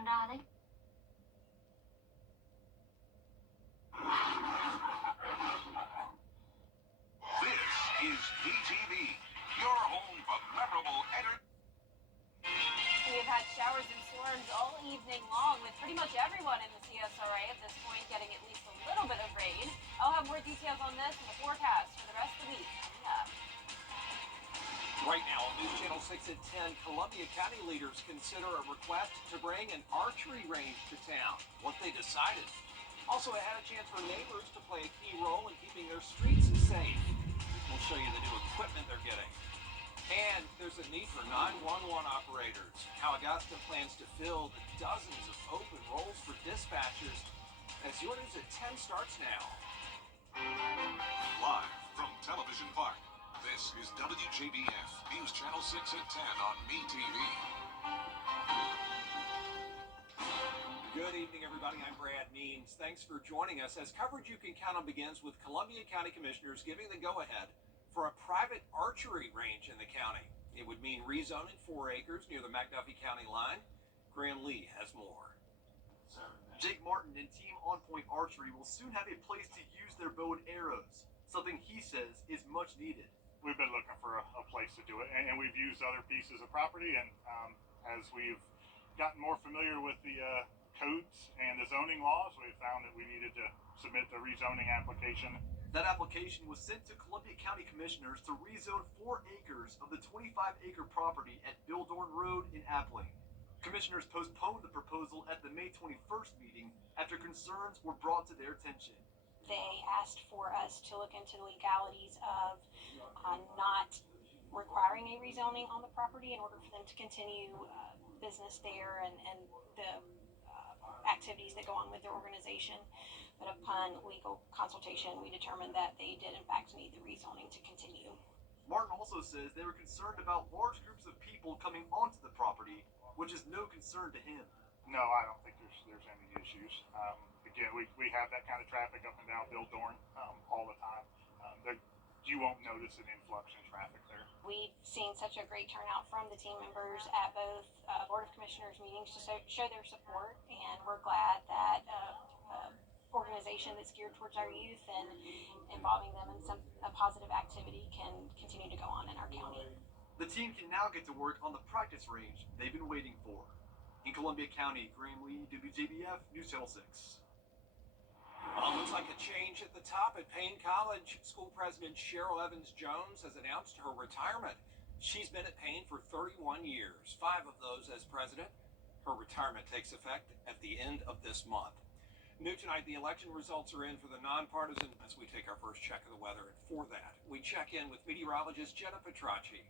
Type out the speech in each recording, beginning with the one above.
question, darling? This is BTV, your home for memorable entertainment. We've had showers and storms all evening long, with pretty much everyone in the CSRA at this point getting at least a little bit of rain. I'll have more details on this in the forecast for the rest of the week coming up. Right now on News Channel 6 at 10, Columbia County leaders consider a request to bring an archery range to town. What they decided. Also, it had a chance for neighbors to play a key role in keeping their streets safe. We'll show you the new equipment they're getting. And there's a need for 911 operators. How Augusta plans to fill the dozens of open roles for dispatchers. As your news at 10 starts now. Live from Television Park, this is WJBF, News Channel 6 at 10 on MeTV. Good evening, everybody. I'm Brad Means. Thanks for joining us as coverage you can count on begins with Columbia County Commissioners giving the go-ahead for a private archery range in the county. It would mean rezoning 4 acres near the McDuffie County line. Graham Lee has more. Jake Martin and Team On Point Archery will soon have a place to use their bow and arrows, something he says is much needed. We've been looking for a place to do it, and we've used other pieces of property, and as we've gotten more familiar with the codes and the zoning laws, we found that we needed to submit the rezoning application. That application was sent to Columbia County Commissioners to rezone 4 acres of the 25-acre property at Bill Dorn Road in Appling. Commissioners postponed the proposal at the May 21st meeting after concerns were brought to their attention. They asked for us to look into the legalities of not requiring a rezoning on the property in order for them to continue business there and the activities that go on with their organization. But upon legal consultation, we determined that they did in fact need the rezoning to continue. Martin also says they were concerned about large groups of people coming onto the property, which is no concern to him. No, I don't think there's any issues. Again, we have that kind of traffic up and down Bill Dorn all the time. You won't notice an influx in traffic there. We've seen such a great turnout from the team members at both Board of Commissioners meetings to show their support, and we're glad that organization that's geared towards our youth and involving them in a positive activity can continue to go on in our county. The team can now get to work on the practice range they've been waiting for. In Columbia County, Graham Lee, WJBF, News Channel 6. Well, looks like a change at the top at Payne College. School President Cheryl Evans-Jones has announced her retirement. She's been at Payne for 31 years, 5 of those as president. Her retirement takes effect at the end of this month. New tonight, the election results are in for the nonpartisan as we take our first check of the weather. And for that, we check in with meteorologist Jenna Petracci.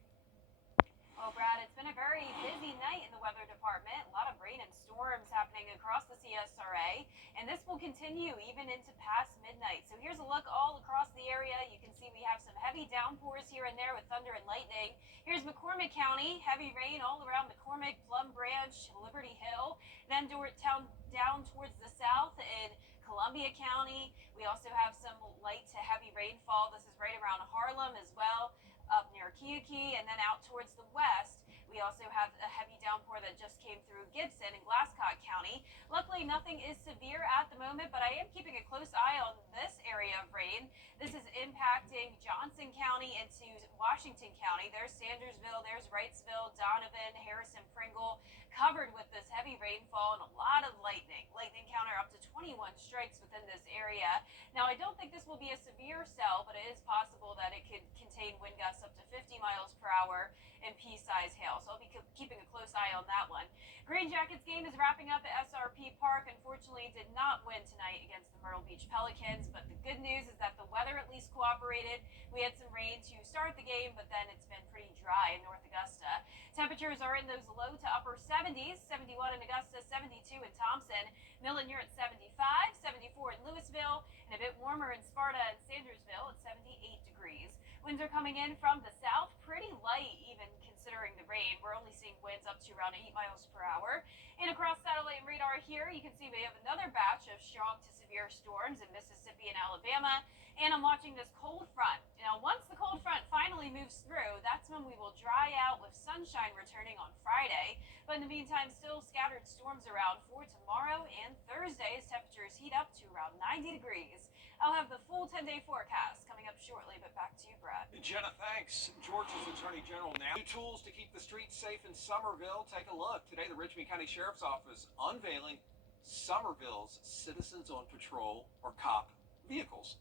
Well, Brad, it's been a very busy night in the weather department. A lot of rain and storms happening across the CSRA, and this will continue even into past midnight. So here's a look all across the area. You can see we have some heavy downpours here and there with thunder and lightning. Here's McCormick County, heavy rain all around McCormick, Plum Branch, Liberty Hill. Then down towards the south in Columbia County. We also have some light to heavy rainfall. This is right around Harlem as well, up near Kiyuki, and then out towards the west. We also have a heavy downpour that just came through Gibson and Glasscock County. Luckily, nothing is severe at the moment, but I am keeping a close eye on this area of rain. This is impacting Johnson County into Washington County. There's Sandersville, there's Wrightsville, Donovan, Harrison, Pringle, covered with this heavy rainfall and a lot of lightning. Lightning counter up to 21 strikes within this area. Now, I don't think this will be a severe cell, but it is possible that it could contain wind gusts up to 50 miles per hour and pea-sized hail. So I'll be keeping a close eye on that one. Green Jackets game is wrapping up at SRP Park. Unfortunately, did not win tonight against the Myrtle Beach Pelicans, but the good news is that the weather at least cooperated. We had some rain to start the game, but then it's been pretty dry in North Augusta. Temperatures are in those low to upper 70s, 71 in Augusta, 72 in Thompson. Millen, you're at 75, 74 in Louisville, and a bit warmer in Sparta and Sandersville at 78 degrees. Winds are coming in from the south, pretty light even considering the rain. We're only seeing winds up to around 8 miles per hour. And across satellite and radar here, you can see we have another batch of strong to severe storms in Mississippi and Alabama. And I'm watching this cold front. Now, once the cold front finally moves through, that's when we will will dry out with sunshine returning on Friday. But in the meantime, still scattered storms around for tomorrow and Thursday as temperatures heat up to around 90 degrees. I'll have the full 10-day forecast coming up shortly, but back to you, Brad. Jenna, thanks. Georgia's Attorney General now. New tools to keep the streets safe in Somerville. Take a look. Today, the Richmond County Sheriff's Office unveiling Somerville's Citizens on Patrol, or COP, vehicles.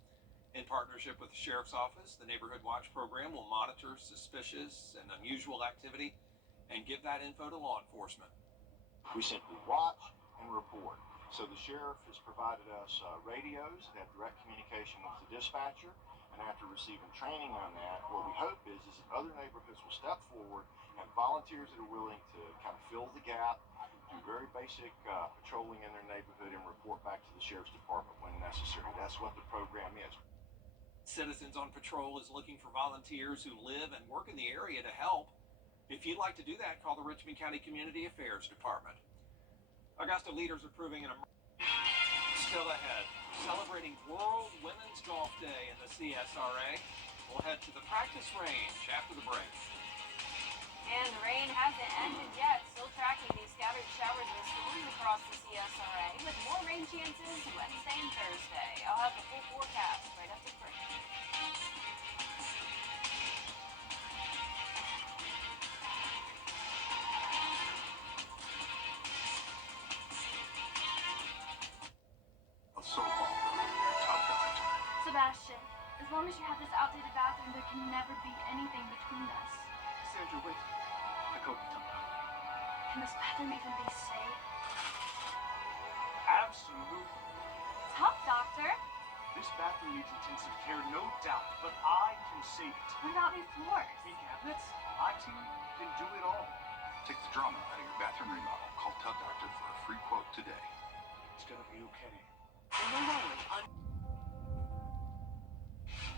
In partnership with the Sheriff's Office, the Neighborhood Watch program will monitor suspicious and unusual activity and give that info to law enforcement. We simply watch and report. So the sheriff has provided us radios that have direct communication with the dispatcher, and after receiving training on that, what we hope is that other neighborhoods will step forward and volunteers that are willing to kind of fill the gap, do very basic patrolling in their neighborhood, and report back to the sheriff's department when necessary. That's what the program is. Citizens on Patrol is looking for volunteers who live and work in the area to help. If you'd like to do that, call the Richmond County Community Affairs Department. Augusta leaders approving an still ahead, celebrating World Women's Golf Day in the CSRA. We'll head to the practice range after the break. And the rain hasn't ended yet. Still tracking these scattered showers and storms across the CSRA with more rain chances Wednesday and Thursday. I'll have the full forecast right after the break. Sebastian, as long as you have this outdated bathroom, there can never be anything between us. Sandra, wait. I called the top doctor. Can this bathroom even be safe? Absolutely. Top doctor? This bathroom needs intensive care, no doubt, but I can save it. What about new floors? New cabinets, my team can do it all. Take the drama out of your bathroom remodel. Call Tub Doctor for a free quote today. It's gonna be okay.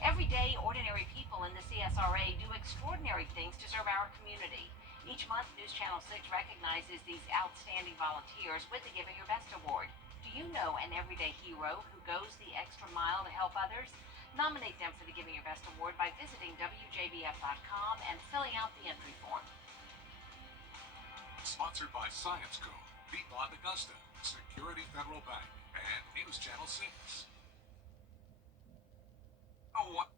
Everyday, ordinary people in the CSRA do extraordinary things to serve our community. Each month, News Channel 6 recognizes these outstanding volunteers with the Giving Your Best Award. Do you know an everyday hero who goes the extra mile to help others? Nominate them for the Giving Your Best Award by visiting WJBF.com and filling out the entry form. Sponsored by Science Co, Piedmont Augusta, Security Federal Bank, and News Channel 6. Oh, what?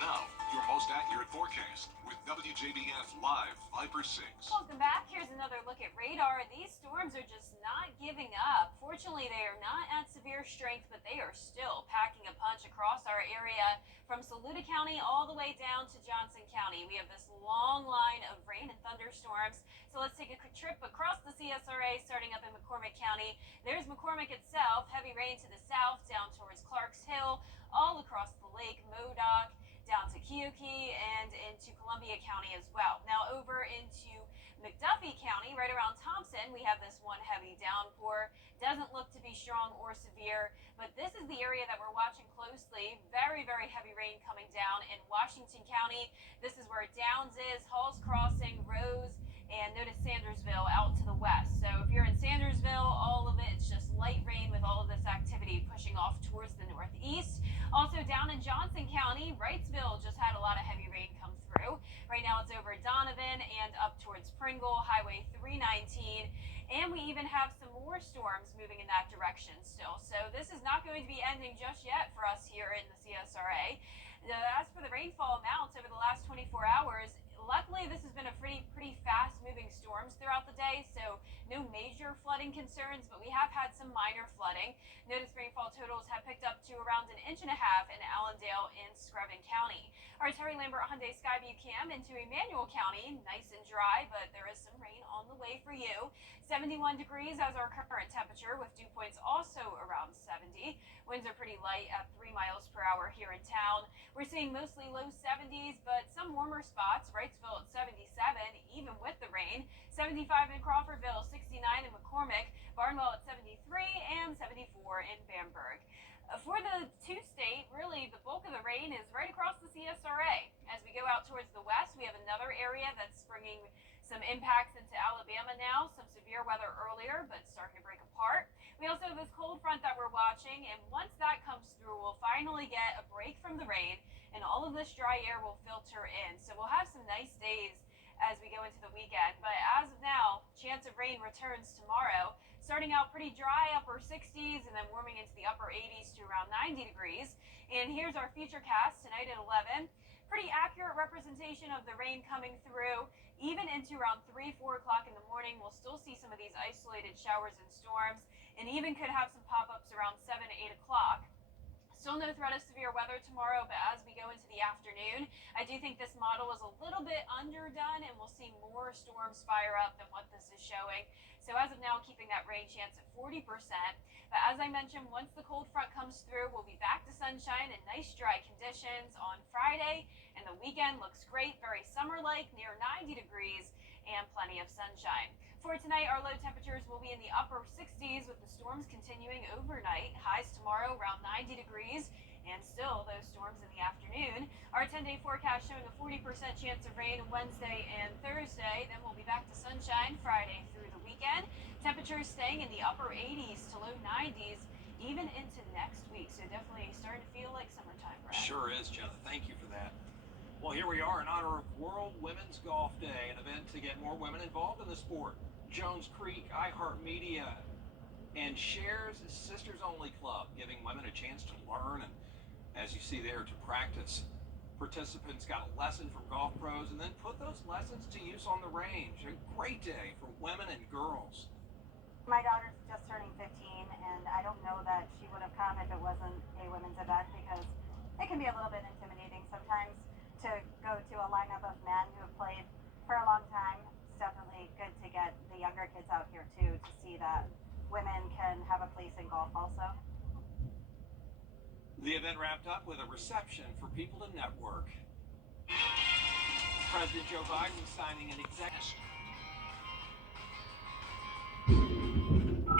Now, your most accurate forecast with WJBF Live Viper 6. Welcome back. Here's another look at radar. These storms are just not giving up. Fortunately, they are not at severe strength, but they are still packing a punch across our area from Saluda County all the way down to Johnson County. We have this long line of rain and thunderstorms. So let's take a quick trip across the CSRA, starting up in McCormick County. There's McCormick itself. Heavy rain to the south, down towards Clarks Hill, all across the lake, Modoc, down to Keokee, and into Columbia County as well. Now over into McDuffie County, right around Thompson, we have this one heavy downpour. Doesn't look to be strong or severe, but this is the area that we're watching closely. Very, very heavy rain coming down in Washington County. This is where Downs is, Halls Crossing, Rose, and notice Sandersville out to the west. So if you're in Sandersville, all of it's just light rain with all of this activity pushing off towards the northeast. Also down in Johnson County, Wrightsville just had a lot of heavy rain come through. Right now it's over Donovan and up towards Pringle, Highway 319. And we even have some more storms moving in that direction still. So this is not going to be ending just yet for us here in the CSRA. As for the rainfall amounts over the last 24 hours, luckily this has been a pretty fast moving storms throughout the day, so no major flooding concerns, but we have had some minor flooding. Notice rainfall totals have picked up to around 1.5 inches in Allendale and Screven County. Our Terry Lambert Hyundai Skyview cam into Emmanuel County, nice and dry, but there is some rain on the way for you. 71 degrees as our current temperature, with dew points also around 70. Winds are pretty light at 3 miles per hour here in town. We're seeing mostly low 70s, but some warmer spots. Wrightsville at 77, even with the rain. 75 in Crawfordville, 69 in McCormick, Barnwell at 73, and 74 in Bamberg. For the two-state, really, the bulk of the rain is right across the CSRA. As we go out towards the west, we have another area that's bringing some impacts into Alabama now. Some severe weather earlier, but starting to break apart. We also have this cold front that we're watching, and once that comes through, we'll finally get a break from the rain, and all of this dry air will filter in. So we'll have some nice days as we go into the weekend. But as of now, chance of rain returns tomorrow, starting out pretty dry, upper 60s, and then warming into the upper 80s to around 90 degrees. And here's our futurecast tonight at 11. Pretty accurate representation of the rain coming through. Even into around 3, 4 o'clock in the morning, we'll still see some of these isolated showers and storms, and even could have some pop-ups around 7, 8 o'clock. Still no threat of severe weather tomorrow, but as we go into the afternoon, I do think this model is a little bit underdone, and we'll see more storms fire up than what this is showing. So as of now, keeping that rain chance at 40%. But as I mentioned, once the cold front comes through, we'll be back to sunshine and nice dry conditions on Friday, and the weekend looks great, very summer-like, near 90 degrees, and plenty of sunshine. For tonight, our low temperatures will be in the upper 60s with the storms continuing overnight. Highs tomorrow around 90 degrees, and still those storms in the afternoon. Our 10-day forecast showing a 40% chance of rain Wednesday and Thursday. Then we'll be back to sunshine Friday through the weekend. Temperatures staying in the upper 80s to low 90s even into next week. So definitely starting to feel like summertime, Brad. Sure is, Jenna. Thank you for that. Well, here we are in honor of World Women's Golf Day, an event to get more women involved in the sport. Jones Creek, iHeartMedia, and Shares Sisters Only Club, giving women a chance to learn and, as you see there, to practice. Participants got a lesson from golf pros and then put those lessons to use on the range. A great day for women and girls. My daughter's just turning 15, and I don't know that she would have come if it wasn't a women's event, because it can be a little bit intimidating sometimes to go to a lineup of men who have played for a long time. It's definitely good to get the younger kids out here too, to see that women can have a place in golf also. The event wrapped up with a reception for people to network. President Joe Biden signing an executive.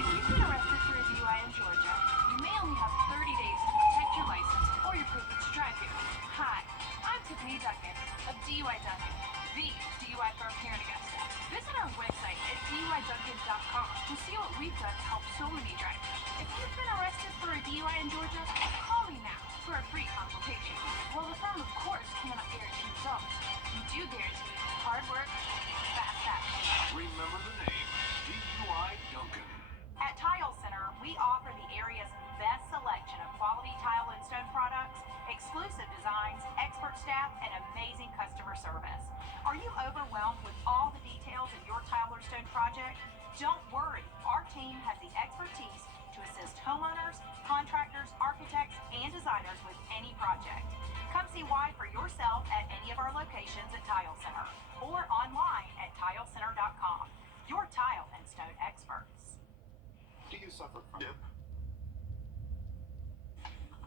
If you've been arrested for a DUI in Georgia, you may only have 30 days to protect your license or your privilege to drive here. Hi, I'm Tiffany Duncan of DUI Duncan, the DUI firm here in Augusta. Visit our website at DUIDuncan.com to see what we've done to help so many drivers. If you've been arrested for a DUI in Georgia, call me now for a free consultation. While the firm, of course, cannot guarantee results, we do guarantee hard work, fast action. Remember the name, DUI Duncan. At Tile Center, we offer the area's best selection of quality tile and stone products, exclusive designs, expert staff, and amazing customer service. Are you overwhelmed with all the details of your tile or stone project? Don't worry, our team has the expertise to assist homeowners, contractors, architects, and designers with any project. Come see why for yourself at any of our locations at Tile Center or online at tilecenter.com. Your tile and stone experts. Do you suffer from dip?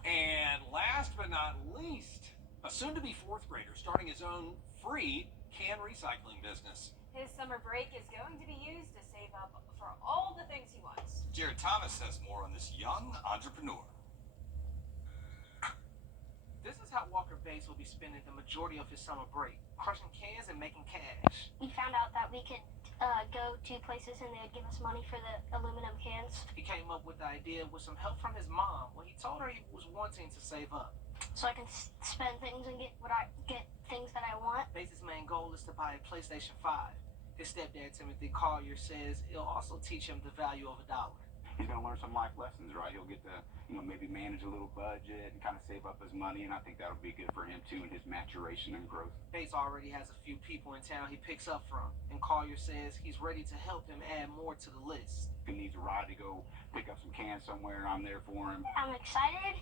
And last but not least, a soon-to-be fourth grader starting his own free can recycling business. His summer break is going to be used to save up for all the things he wants. Jared Thomas has more on this young entrepreneur. This is how Walker Bates will be spending the majority of his summer break, crushing cans and making cash. We found out that we could go to places and they would give us money for the aluminum cans. He came up with the idea with some help from his mom when he told her he was wanting to save up. So I can spend things and get things that I want. Bates' main goal is to buy a PlayStation 5. His stepdad, Timothy Collier, says it'll also teach him the value of $1. He's going to learn some life lessons, right? He'll get to, maybe manage a little budget and kind of save up his money, and I think that'll be good for him, too, in his maturation and growth. Bates already has a few people in town he picks up from, and Collier says he's ready to help him add more to the list. If he needs a ride to go pick up some cans somewhere, I'm there for him. I'm excited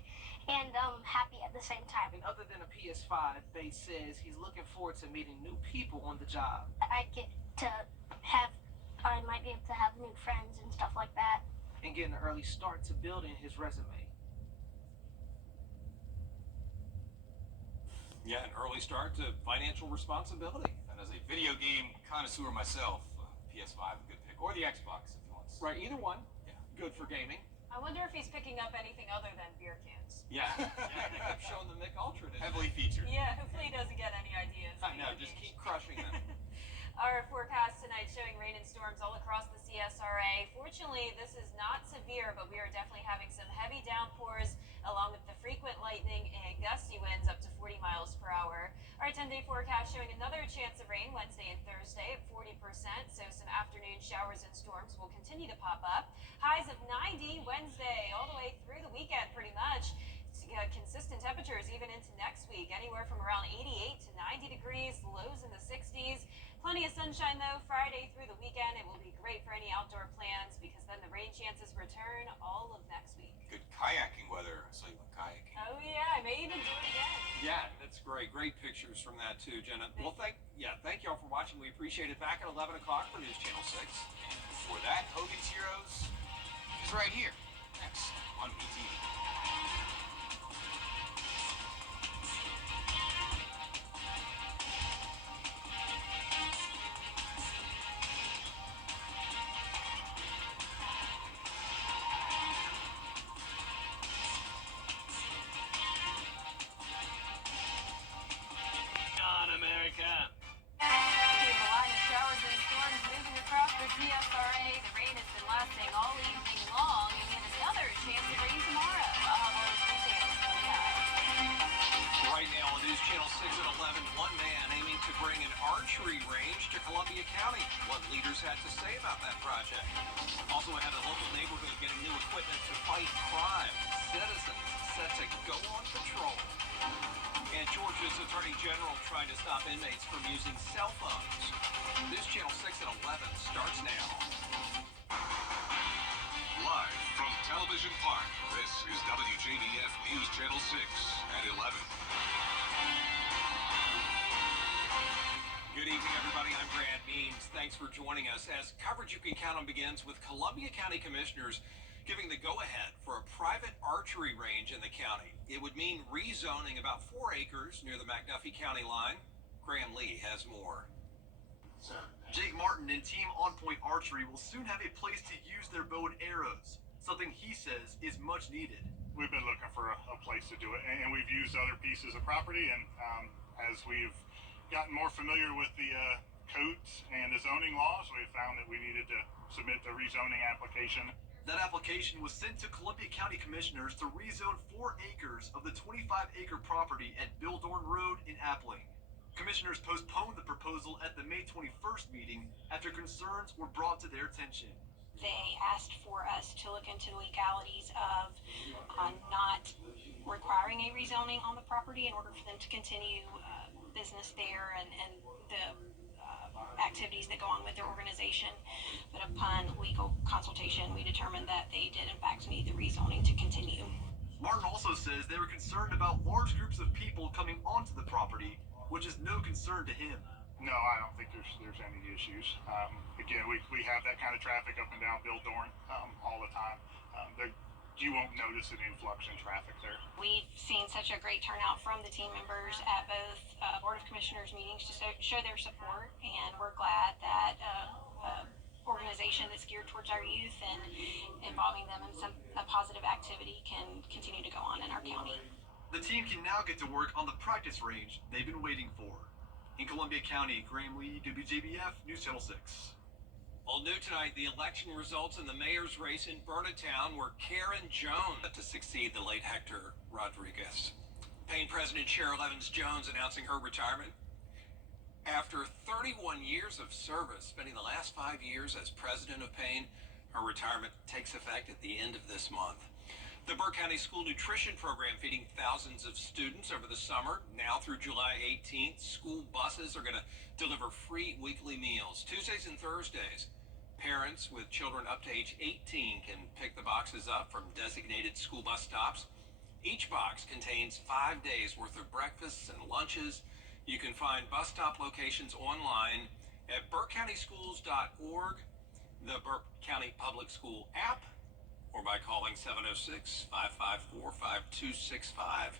and happy at the same time. And other than a PS5, Bates says he's looking forward to meeting new people on the job. I might be able to have new friends and stuff like that. And getting an early start to building his resume. Yeah, an early start to financial responsibility. And as a video game connoisseur myself, PS5 a good pick, or the Xbox if you want. Right, either one. Yeah. Good for gaming. I wonder if he's picking up anything other than beer cans. Yeah, they kept showing the Mick Ultra. Heavily featured. Yeah, hopefully he doesn't get any ideas. I know, just keep crushing them. Our forecast tonight showing rain and storms all across the CSRA. Fortunately, this is not severe, but we are definitely having some heavy downpours along with the frequent lightning and gusty winds up to 40 miles per hour. Our 10-day forecast showing another chance of rain Wednesday and Thursday at 40%, so some afternoon showers and storms will continue to pop up. Highs of 90 Wednesday all the way through the weekend pretty much. Consistent temperatures even into next week, anywhere from around 88 to 90 degrees, lows in the 60s. Plenty of sunshine though Friday through the weekend. It will be great for any outdoor plans because then the rain chances return all of next week. Good kayaking weather. I saw you went kayaking. Oh yeah, I may even do it again. Yeah, that's great. Great pictures from that too, Jenna. Well, thank y'all for watching. We appreciate it. Back at 11 o'clock for News Channel 6. And before that, Hogan's Heroes is right here, next on BTV. CSRA, the rain has been lasting all evening long, and we have another chance of rain tomorrow. I'll have all those details coming up. Right now on News Channel 6 at 11, one man aiming to bring an archery range to Columbia County. What leaders had to say about that project. Also had a local neighborhood getting new equipment to fight crime. Citizens set to go on patrol. And Georgia's Attorney General trying to stop inmates from using cell phones. News Channel 6 at 11 starts now. Live from Television Park, this is WJBF News Channel 6 at 11. Good evening, everybody. I'm Brad Means. Thanks for joining us as coverage you can count on begins with Columbia County Commissioners giving the go-ahead for a private archery range in the county. It would mean rezoning about 4 acres near the McDuffie County line. Graham Lee has more. Jake Martin and Team On Point Archery will soon have a place to use their bow and arrows, something he says is much needed. We've been looking for a place to do it, and we've used other pieces of property, and as we've gotten more familiar with the codes and the zoning laws, we found that we needed to submit the rezoning application. That application was sent to Columbia County Commissioners to rezone 4 acres of the 25-acre property at Bill Dorn Road in Appling. Commissioners postponed the proposal at the May 21st meeting after concerns were brought to their attention. They asked for us to look into the legalities of not requiring a rezoning on the property in order for them to continue business there and the activities that go on with their organization. But upon legal consultation, we determined that they did in fact need the rezoning to continue. Martin also says they were concerned about large groups of people coming onto the property, which is no concern to him. No, I don't think there's any issues. Again, we have that kind of traffic up and down Bill Dorn all the time. You won't notice an influx in traffic there. We've seen such a great turnout from the team members at both Board of Commissioners meetings to show their support, and we're glad that organization that's geared towards our youth and involving them in a positive activity can continue to go on in our county. The team can now get to work on the practice range they've been waiting for. In Columbia County, Graham Lee, WJBF, News Channel 6. All new tonight, the election results in the mayor's race in Burnetown, where Karen Jones to succeed the late Hector Rodriguez. Payne President Cheryl Evans Jones announcing her retirement. After 31 years of service, spending the last 5 years as president of Payne, her retirement takes effect at the end of this month. The Burke County School Nutrition Program feeding thousands of students over the summer. Now through July 18th, school buses are going to deliver free weekly meals, Tuesdays and Thursdays. Parents with children up to age 18 can pick the boxes up from designated school bus stops. Each box contains 5 days worth of breakfasts and lunches. You can find bus stop locations online at burkecountyschools.org, the Burke County Public School app, or by calling 706-554-5265.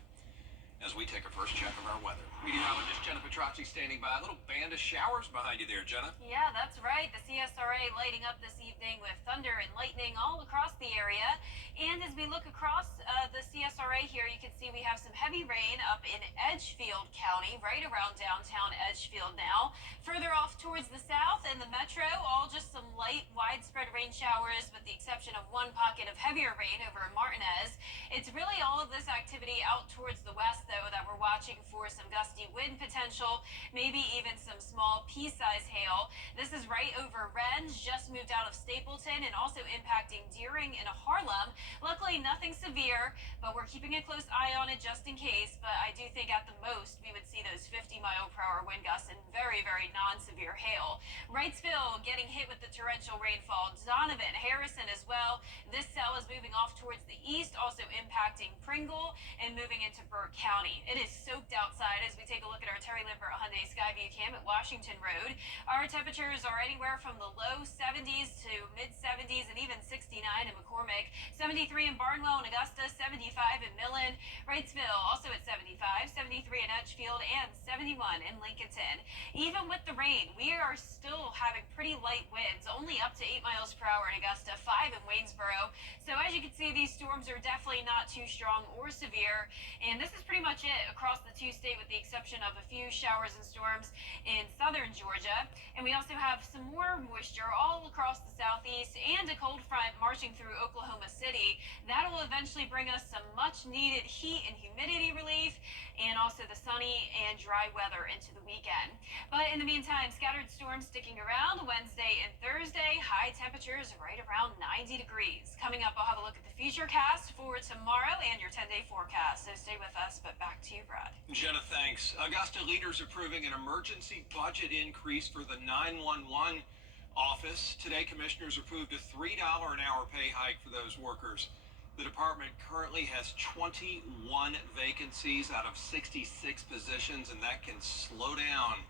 as we take a first check of our weather. Meteorologist Jenna Petracci standing by. A little band of showers behind you there, Jenna. Yeah, that's right. The CSRA lighting up this evening with thunder and lightning all across the area. And as we look across the CSRA here, you can see we have some heavy rain up in Edgefield County, right around downtown Edgefield now. Further off towards the south and the metro, all just some light, widespread rain showers with the exception of one pocket of heavier rain over Martinez. It's really all of this activity out towards the west, though, that we're watching for some gusty wind potential, maybe even some small pea-sized hail. This is right over Rens, just moved out of Stapleton, and also impacting Deering and Harlem. Luckily, nothing severe, but we're keeping a close eye on it just in case. But I do think at the most we would see those 50-mile-per-hour wind gusts and very, very non-severe hail. Wrightsville getting hit with the torrential rainfall. Donovan, Harrison as well. This cell is moving off towards the east, also impacting Pringle and moving into Burke County. It is soaked outside as we take a look at our Terry Limbert Hyundai Skyview cam at Washington Road. Our temperatures are anywhere from the low 70s to mid 70s and even 69 in McCormick, 73 in Barnwell and Augusta, 75 in Millen, Wrightsville also at 75, 73 in Edgefield, and 71 in Lincolnton. Even with the rain, we are still having pretty light winds, only up to 8 miles per hour in Augusta, 5 in Waynesboro. So as you can see, these storms are definitely not too strong or severe. And this is pretty much it across the two-state with the exception of a few showers and storms in southern Georgia. And we also have some more moisture all across the southeast and a cold front marching through Oklahoma City. That will eventually bring us some much-needed heat and humidity relief and also the sunny and dry weather into the weekend. But in the meantime, scattered storms sticking around Wednesday and Thursday. High temperatures right around 90 degrees. Coming up, I'll have a look at the futurecast for tomorrow and your 10-day forecast. So stay with us, but back to you, Brad. Jenna, thanks. Augusta leaders approving an emergency budget increase for the 911 office. Today, commissioners approved a $3 an hour pay hike for those workers. The department currently has 21 vacancies out of 66 positions, and that can slow down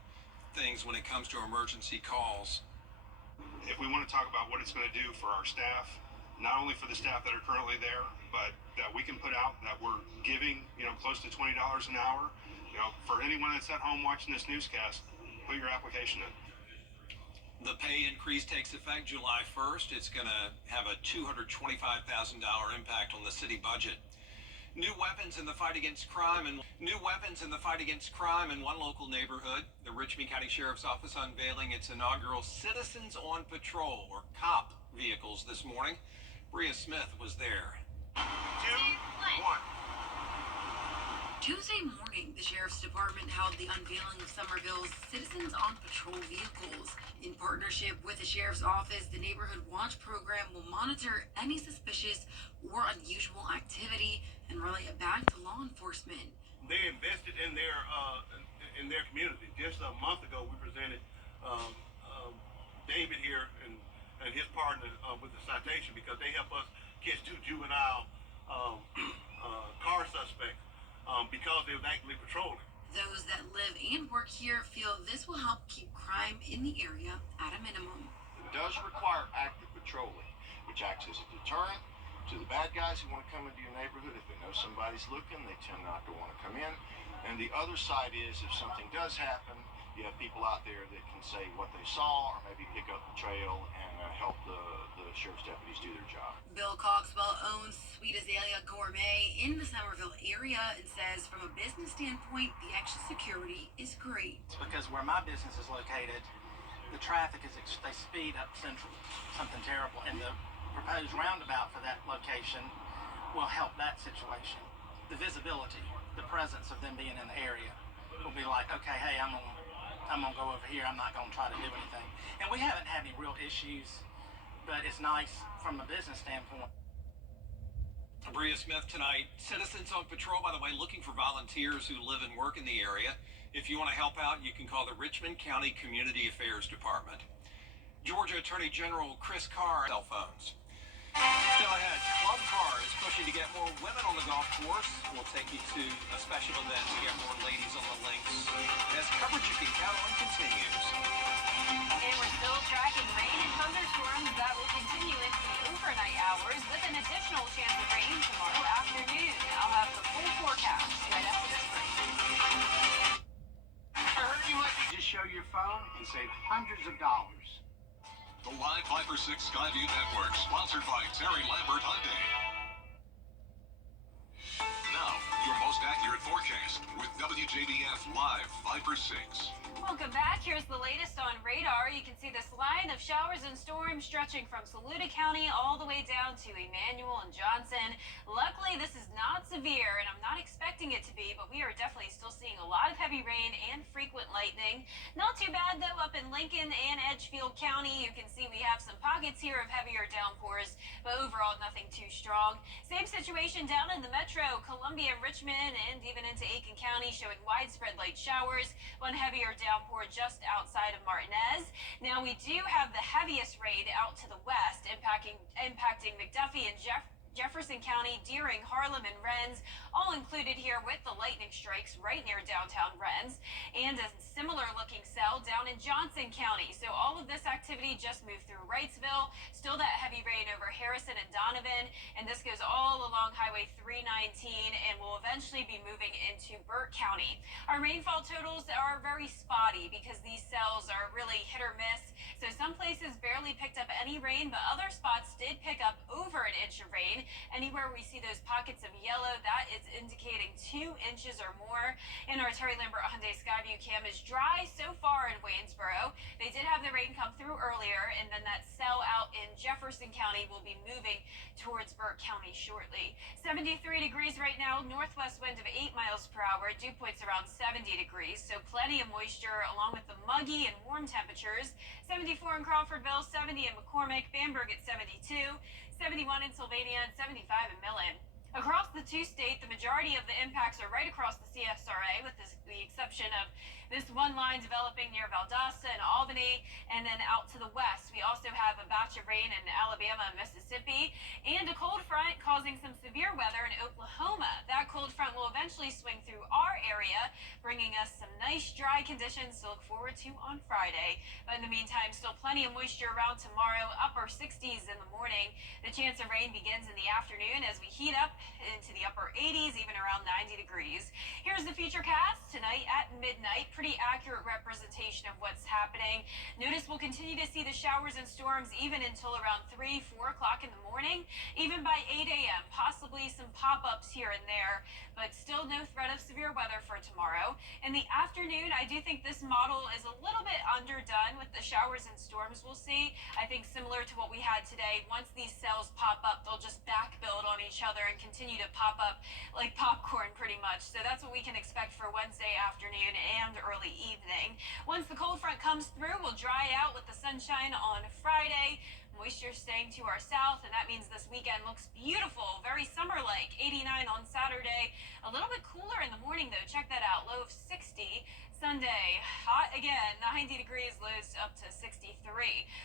things when it comes to emergency calls. If we want to talk about what it's going to do for our staff, not only for the staff that are currently there, but that we can put out that we're giving, close to $20 an hour, for anyone that's at home watching this newscast, put your application in. The pay increase takes effect July 1st. It's going to have a $225,000 impact on the city budget. New weapons in the fight against crime in one local neighborhood. The Richmond County Sheriff's Office unveiling its inaugural Citizens on Patrol, or COP, vehicles this morning. Bria Smith was there. 2, 1. Tuesday morning, the Sheriff's Department held the unveiling of Somerville's Citizens on Patrol vehicles. In partnership with the Sheriff's Office, the Neighborhood Watch program will monitor any suspicious or unusual activity and relay it back to law enforcement. They invested in their community. Just a month ago, we presented David here and his partner with the citation because they help us catch 2 juvenile car suspects because they was actively patrolling. Those that live and work here feel this will help keep crime in the area at a minimum. It does require active patrolling, which acts as a deterrent to the bad guys who want to come into your neighborhood. If they know somebody's looking, they tend not to want to come in. And the other side is, if something does happen, you have people out there that can say what they saw or maybe pick up the trail and help the sheriff's deputies do their job. Bill Coxwell owns Sweet Azalea Gourmet in the Somerville area and says from a business standpoint, the extra security is great. It's because where my business is located, the traffic is, they speed up Central, something terrible. And the proposed roundabout for that location will help that situation. The visibility, the presence of them being in the area will be like, okay, hey, I'm gonna go over here. I'm not gonna try to do anything. And we haven't had any real issues, but it's nice from a business standpoint. Bria Smith tonight. Citizens on Patrol, by the way, looking for volunteers who live and work in the area. If you want to help out, you can call the Richmond County Community Affairs Department. Georgia Attorney General Chris Carr, cell phones. Still ahead, Club Car is pushing to get more women on the golf course. We'll take you to a special event to get more ladies on the links as coverage you can count on continues. And we're still tracking rain and thunderstorms that will continue into the overnight hours with an additional chance of rain tomorrow afternoon. I'll have the full forecast right after this break. show your phone and save hundreds of dollars. The Live 5 for 6 Skyview Network, sponsored by Terry Lambert Hyundai. Now, your most accurate forecast with WJBF Live 5 for 6. Welcome back. Here's the latest on radar. You can see this line of showers and storms stretching from Saluda County all the way down to Emmanuel and Johnson. Luckily, this is not severe, and I'm not expecting it to be, but we are definitely still seeing a lot of heavy rain and frequent lightning. Not too bad, though, up in Lincoln and Edgefield County. You can see we have some pockets here of heavier downpours, but overall, nothing too strong. Same situation down in the metro, Columbia, Richmond, and even into Aiken County, showing widespread light showers. One heavier downpour just outside of Martinez. Now we do have the heaviest rain out to the west, impacting McDuffie and Jefferson County, Deering, Harlem, and Rennes, all included here with the lightning strikes right near downtown Rennes, and a similar looking cell down in Johnson County. So all of this activity just moved through Wrightsville. Still that heavy rain over Harrison and Donovan, and this goes all along Highway 319 and will eventually be moving into Burt County. Our rainfall totals are very spotty because these cells are really hit or miss. So some places barely picked up any rain, but other spots did pick up over an inch of rain. Anywhere we see those pockets of yellow, that is indicating 2 inches or more. And our Terry Lambert Hyundai Skyview cam is dry so far in Waynesboro. They did have the rain come through earlier, and then that cell out in Jefferson County will be moving towards Burt County shortly. 73 degrees right now, northwest wind of 8 miles per hour. Dew point's around 70 degrees, so plenty of moisture along with the muggy and warm temperatures. 74 in Crawfordville, 70 in McCormick, Bamberg at 72, 71 in Sylvania, and 75 in Millen. Across the two-state, the majority of the impacts are right across the CSRA, with the exception of this one line developing near Valdosta and Albany, and then out to the west. We also have a batch of rain in Alabama and Mississippi, and a cold front causing some severe weather in Oklahoma. That cold front will eventually swing through our area, bringing us some nice dry conditions to look forward to on Friday. But in the meantime, still plenty of moisture around tomorrow, upper 60s in the morning. The chance of rain begins in the afternoon as we heat up into the upper 80s, even around 90 degrees. Here's the futurecast tonight at midnight. Pretty accurate representation of what's happening. Notice we'll continue to see the showers and storms even until around 3, 4 o'clock in the morning, even by 8 a.m. Possibly some pop-ups here and there, but still no threat of severe weather for tomorrow. In the afternoon, I do think this model is a little bit underdone with the showers and storms we'll see. I think similar to what we had today, once these cells pop up, they'll just back build on each other and continue to pop up like popcorn pretty much. So that's what we can expect for Wednesday afternoon and early evening. Once the cold front comes through, we'll dry out with the sunshine on Friday. Moisture staying to our south, and that means this weekend looks beautiful, very summer-like. 89 on Saturday. A little bit cooler in the morning, though. Check that out. Low of 60. Sunday, hot again, 90 degrees, lows up to 63.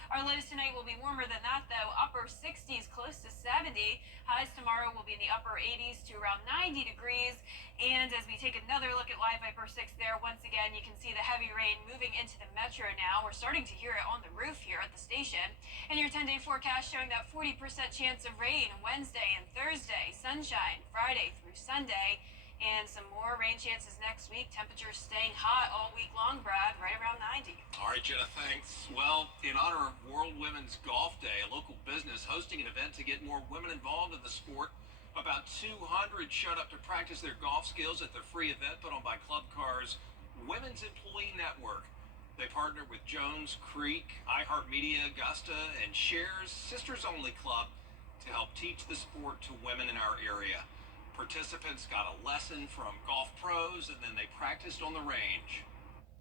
Our lows tonight will be warmer than that, though. Upper 60s, close to 70. Highs tomorrow will be in the upper 80s to around 90 degrees. And as we take another look at Live Viper 6 there, once again, you can see the heavy rain moving into the metro now. We're starting to hear it on the roof here at the station. And your 10-day forecast showing that 40% chance of rain Wednesday and Thursday, sunshine Friday through Sunday. And some more rain chances next week. Temperatures staying hot all week long, Brad, right around 90. All right, Jenna, thanks. Well, in honor of World Women's Golf Day, a local business hosting an event to get more women involved in the sport. About 200 showed up to practice their golf skills at the free event put on by Club Car's Women's Employee Network. They partnered with Jones Creek, iHeartMedia, Augusta, and Shares Sisters Only Club to help teach the sport to women in our area. Participants got a lesson from golf pros, and then they practiced on the range.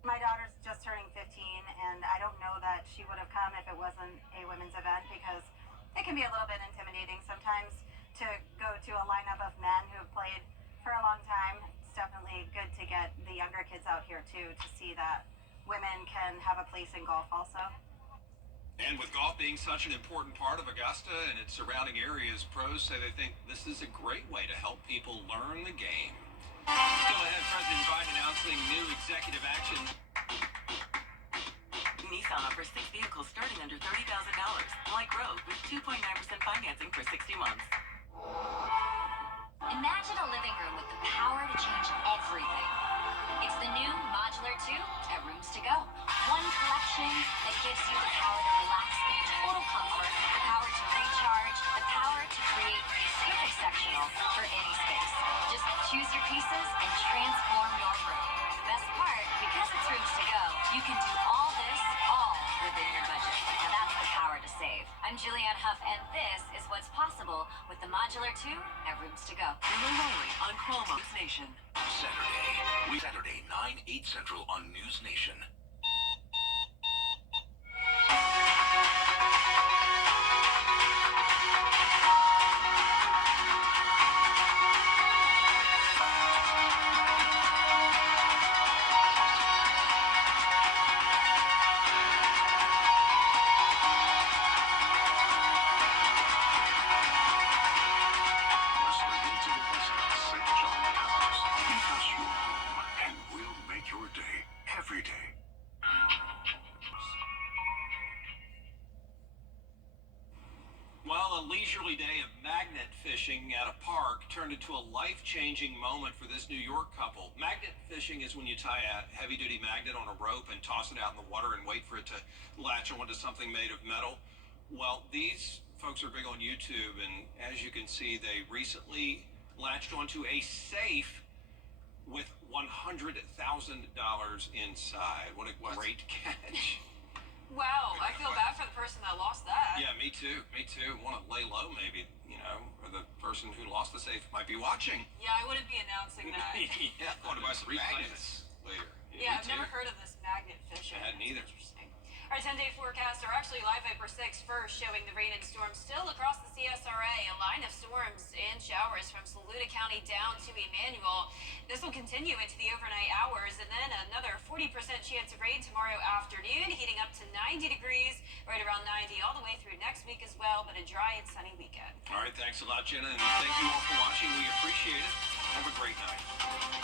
My daughter's just turning 15, and I don't know that she would have come if it wasn't a women's event, because it can be a little bit intimidating sometimes to go to a lineup of men who have played for a long time. It's definitely good to get the younger kids out here, too, to see that women can have a place in golf also. And with golf being such an important part of Augusta and its surrounding areas, pros say they think this is a great way to help people learn the game. Still ahead, President Biden announcing new executive action. Nissan offers 6 vehicles starting under $30,000, like Rogue, with 2.9% financing for 60 months. Imagine a living room with the power to change everything. It's the new Modular 2 at Rooms to Go. fishing that gives you the power to relax in total comfort, the power to recharge, the power to create a perfect sectional for any space. Just choose your pieces and transform your room. The best part, because it's rooms to go, you can do all this all within your budget. Now that's the power to save. I'm Julianne Huff, and this is what's possible with the Modular 2 at Rooms to Go. Emily Langley on Chroma News Nation. Saturday, 9/8 Central on News Nation. Well, a leisurely day of magnet fishing at a park turned into a life-changing moment for this New York couple. Magnet fishing is when you tie a heavy-duty magnet on a rope and toss it out in the water and wait for it to latch onto something made of metal. Well, these folks are big on YouTube, and as you can see, they recently latched onto a safe with $100,000 inside. What a great catch. Wow, I feel bad for the person that lost that. Yeah, me too. Me too. Want to lay low, maybe, or the person who lost the safe might be watching. Yeah, I wouldn't be announcing that. Yeah, want to buy some magnets later. Yeah, I've never heard of this magnet fishing. I hadn't either. Interesting. Our 10-day forecasts are actually live Viper 6 first, showing the rain and storms still across the CSRA. A line of storms and showers from Saluda County down to Emmanuel. This will continue into the overnight hours, and then another 40% chance of rain tomorrow afternoon, heating up to 90 degrees, right around 90 all the way through next week as well, but a dry and sunny weekend. All right, thanks a lot, Jenna, and thank you all for watching. We appreciate it. Have a great night.